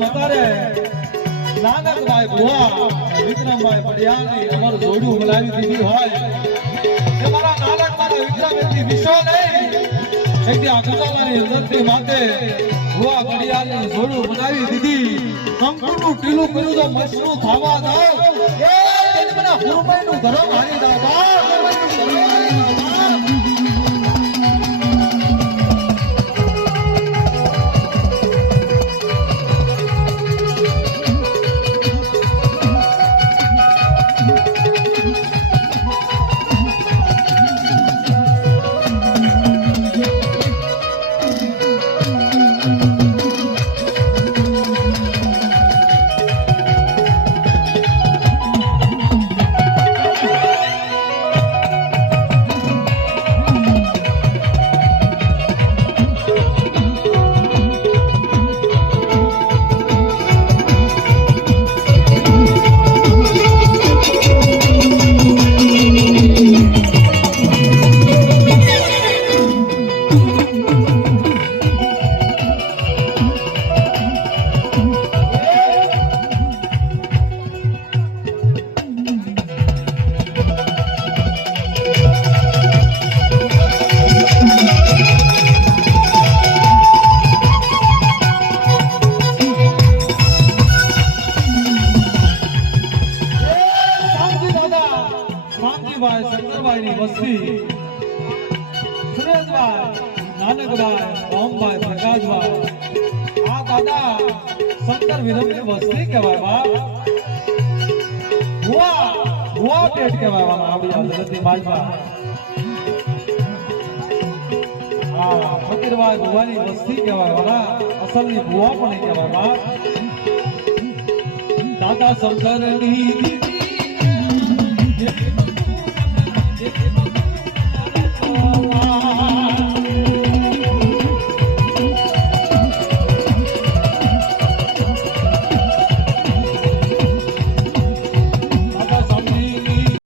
એમ અત્યારે નાનકભાઈ ભુવા વિક્રમભાઈ પડિયાની અમર જોડું બોલાવી દીધી હોય એ મારા નાનક મારા વિક્રમ એટલી વિશો નહીં એકદી આ કથાની અંદરથી માતે ભુવા પડિયાની જોડું બનાવી દીધી કંકુનું ટીલું કર્યું તો મસનું થવા દાવ એ તેના હુરમઈનું ધરમ હારી દાવ શંકરભાઈની વસ્તી સુરેશભાઈ નાનકભાઈ રામભાઈ પ્રકાશભાઈ આ દાદા શંકર વિરમની વસ્તી કહેવાય બાપ ભુવા પેટ કહેવાય આપણી આ જગતની બાજવા હા ફકીરભાઈ ભુવાની વસ્તી કહેવાય વાળા અસલની ભુવા પણ કહેવાય બાપ દાદા શંકરની